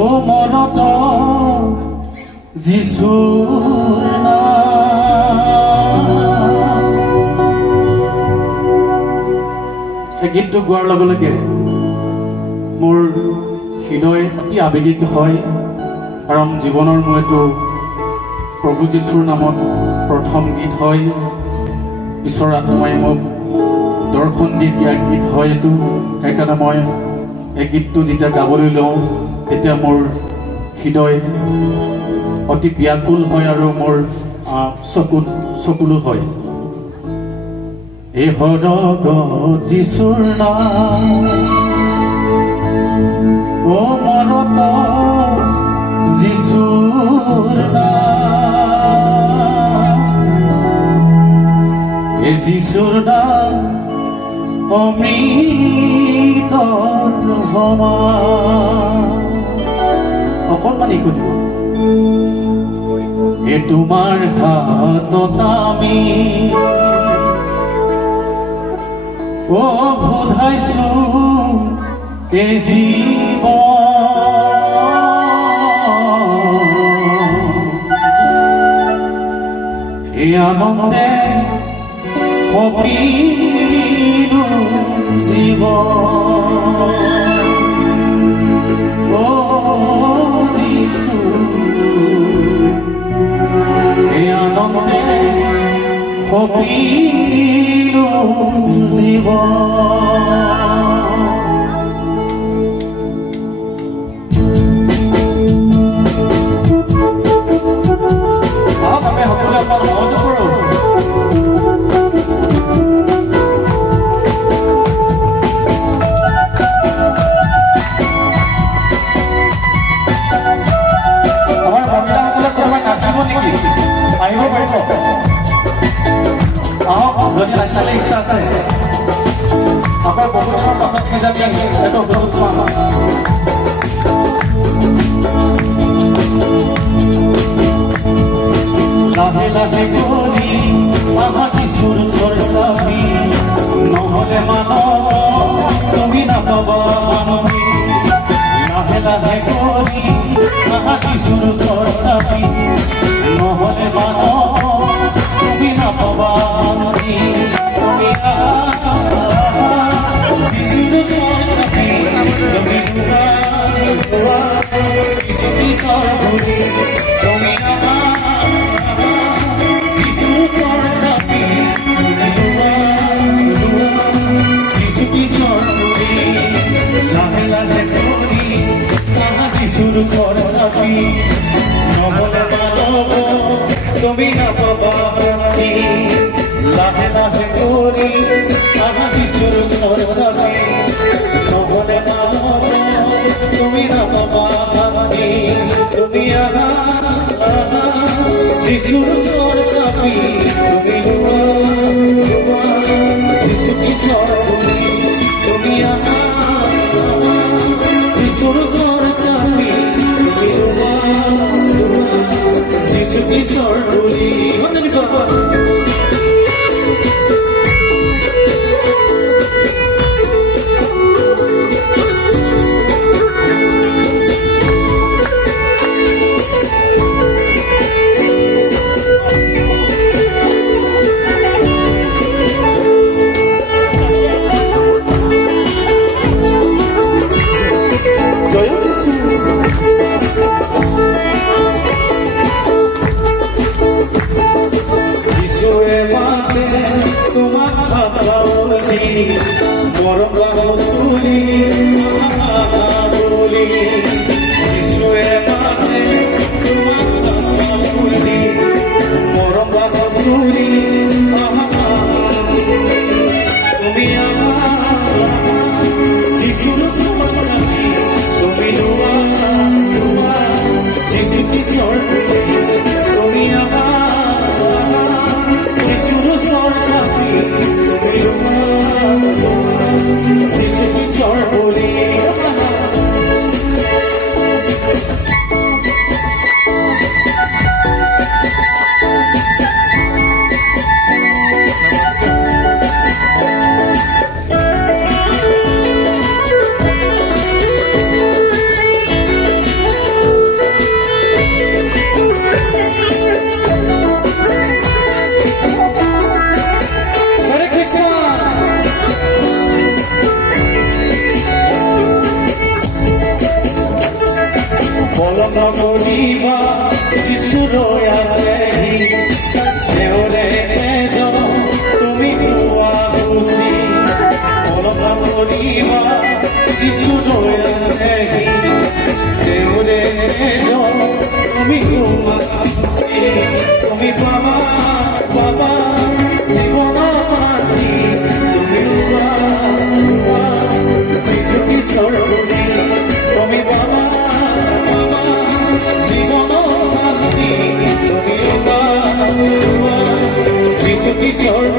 ও মনত যিশুৰ এই গীতটো গোৱাৰ লগে লগে মোৰ হৃদয় অতি আৱেগিক হয়, কাৰণ জীৱনৰ মোৰ এইটো প্ৰভু যীশুৰ নামত প্ৰথম গীত হয়। ঈশ্বৰৰ আত্মাই মোক দৰ্শন দি দিয়া গীত হয় এইটো। সেইকাৰণে মই এই গীতটো যেতিয়া গাবলৈ লওঁ তেতিয়া মোৰ হৃদয় অতি ব্যাকুল হয় আৰু মোৰ চকুলো হয়। এই সদগত যিশুৰ নাম ও মনত যিশুৰ নাম, এই যিশুৰ নাম অমৃতৰ সমান। অকণমান একো দিব। এই তোমাৰ হাতত আমি ও বোধাইছো এই জীৱন, এই আনন্দে সপিলো জীৱন। ও যিশু এই আনন্দে সপিলো জীৱন। আমি সকলোৱে অকণ সহযোগ কৰোঁ। আমাৰ মহিলাসকলে ক'ৰবাত নাচিব নেকি? আহিব পাৰিব? আহক, যদি নাচালে ইচ্ছা আছে আকৌ বহুত দিনৰ পাছত কিজানি এইটো বহুত পোৱা হয়। লাহে লাহে কৰি আহা যিশুৰ চৰ্চাবি, নহ'লে মানৱ তুমি নাপাবা মানৱী। লাহে লাহে কৰি আহা যিশুৰ চৰ্চাবি, নহ'লে মানৱ তুমি নাপাবা মানৱী। তুমি যিশুৰ চৰ্চাবি, তুমি যিশু কিশোৰ বুলি তুমি সরসাবি, নহলে মানব তুমি নাপাবা মানবী। লাহে লাহে করি আহা যিশুর সরসাবি, নহলে মানব তুমি নাপাবা মানবী। তুমি আহা যিশুর সরসাবি, তুমি যিশু কিশোর বলি তুমি আহা যিশুর সরসাবি, যিশু কিশোর বলি। চলিবা যিছু দয়া সেহি তেওঁৰে তুমি তুমি পাবা পাবা জীৱনৰ মাটি তুমি যিছু কিশোৰ বুলি তুমি পাবা পাবা জীৱনৰ মাটি তুমি যিছু কিশোৰ